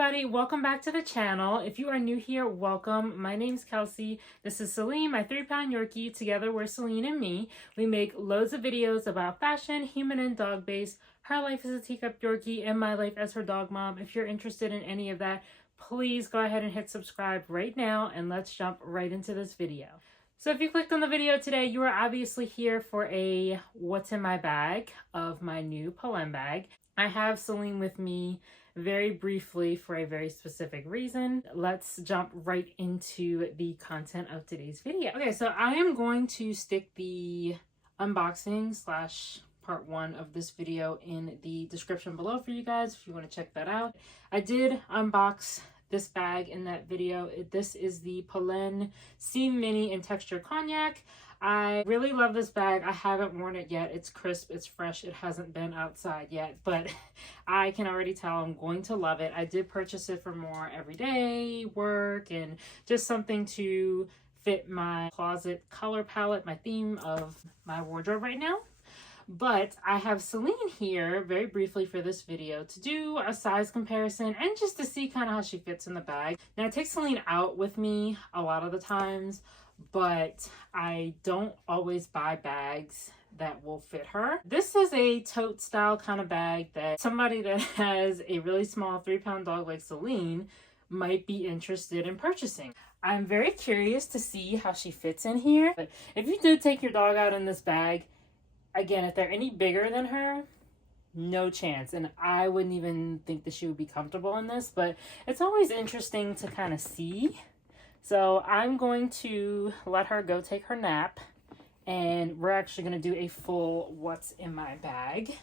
everybody, welcome back to the channel. If you are new here, welcome. My name's Kelsey. This is Céline, my 3-pound Yorkie. Together we're Céline and me. We make loads of videos about fashion, human and dog based, her life as a teacup Yorkie, and my life as her dog mom. If you're interested in any of that, please go ahead and hit subscribe right now and let's jump right into this video. So if you clicked on the video today, you are obviously here for a what's in my bag of my new Polène bag. I have Céline with me very briefly for a very specific reason. Let's jump right into the content of today's video. Okay, so I am going to stick the unboxing slash part 1 of this video in the description below for you guys if you want to check that out. I did unbox this bag in that video. This is the Polène Cyme Mini in texture cognac. I really love this bag. I haven't worn it yet. It's crisp, it's fresh, it hasn't been outside yet, but I can already tell I'm going to love it. I did purchase it for more everyday work and just something to fit my closet color palette, my theme of my wardrobe right now. But I have Céline here very briefly for this video to do a size comparison and just to see kind of how she fits in the bag. Now I take Céline out with me a lot of the times, but I don't always buy bags that will fit her. This is a tote style kind of bag that somebody that has a really small 3-pound dog like Céline might be interested in purchasing. I'm very curious to see how she fits in here. But if you did take your dog out in this bag, again, if they're any bigger than her, no chance. And I wouldn't even think that she would be comfortable in this, but it's always interesting to kind of see. So I'm going to let her go take her nap, and we're actually going to do a full what's in my bag.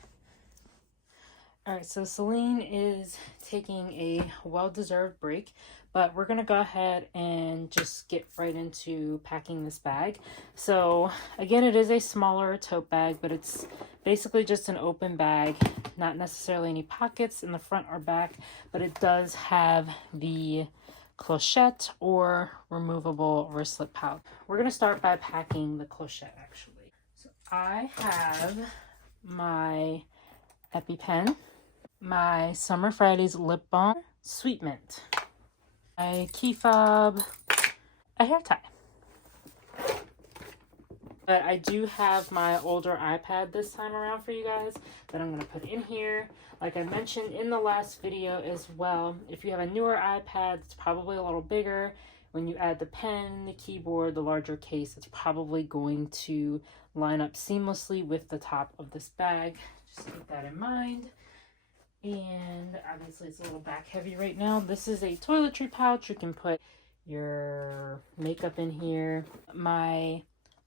All right, so Céline is taking a well-deserved break, but we're going to go ahead and just get right into packing this bag. So again, it is a smaller tote bag, but it's basically just an open bag, not necessarily any pockets in the front or back, but it does have the clochette or removable wristlet pouch. We're going to start by packing the clochette actually. So I have my EpiPen, my Summer Fridays lip balm, Sweet Mint, my key fob, a hair tie. But I do have my older iPad this time around for you guys that I'm going to put in here. Like I mentioned in the last video as well, if you have a newer iPad, it's probably a little bigger. When you add the pen, the keyboard, the larger case, it's probably going to line up seamlessly with the top of this bag. Just keep that in mind. And obviously it's a little back heavy right now. This is a toiletry pouch. You can put your makeup in here. My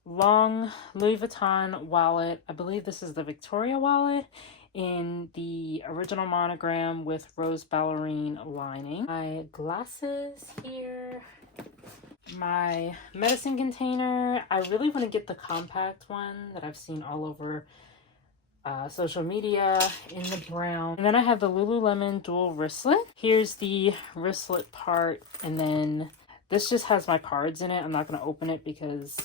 long Louis Vuitton wallet. I believe this is the Victoria wallet in the original monogram with rose ballerine lining. My glasses here. My medicine container. I really want to get the compact one that I've seen all over social media in the brown. And then I have the Lululemon dual wristlet. Here's the wristlet part, and then this just has my cards in it. I'm not going to open it because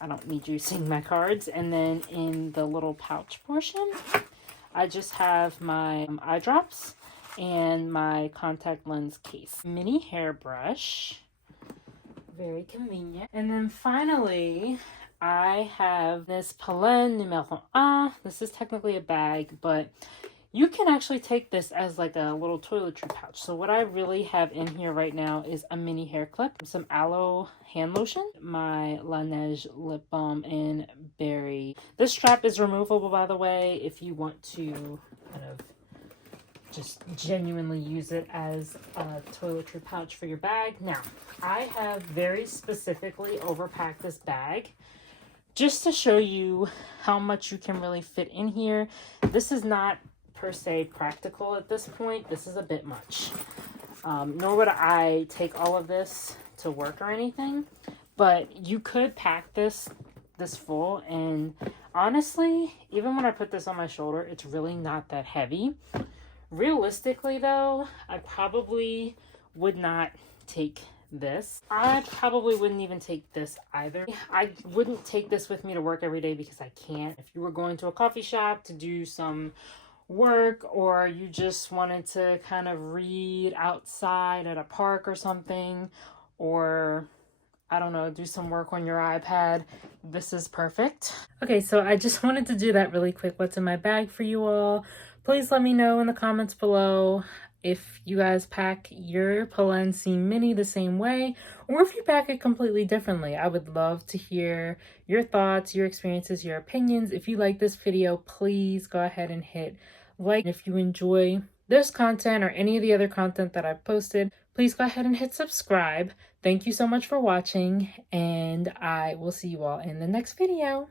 I don't need you seeing my cards. And then in the little pouch portion, I just have my eye drops and my contact lens case. Mini hairbrush, very convenient. And then finally, I have this Polène numéro 1. This is technically a bag, but you can actually take this as like a little toiletry pouch. So what I really have in here right now is a mini hair clip, some aloe hand lotion, my La Neige lip balm in berry. This strap is removable, by the way, if you want to kind of just genuinely use it as a toiletry pouch for your bag. Now, I have very specifically overpacked this bag just to show you how much you can really fit in here. This is not per se practical at this point. This is a bit much. Nor would I take all of this to work or anything, but you could pack this full, and honestly, even when I put this on my shoulder, it's really not that heavy. Realistically though, I probably would not take this. I probably wouldn't even take this either. I wouldn't take this with me to work every day because I can't. If you were going to a coffee shop to do some work, or you just wanted to kind of read outside at a park or something, or I don't know, do some work on your iPad, this is perfect. Okay, so I just wanted to do that really quick. What's in my bag for you all? Please let me know in the comments below if you guys pack your Polène Cyme Mini the same way, or if you pack it completely differently. I would love to hear your thoughts, your experiences, your opinions. If you like this video, please go ahead and hit like. If you enjoy this content or any of the other content that I've posted, please go ahead and hit subscribe. Thank you so much for watching, and I will see you all in the next video.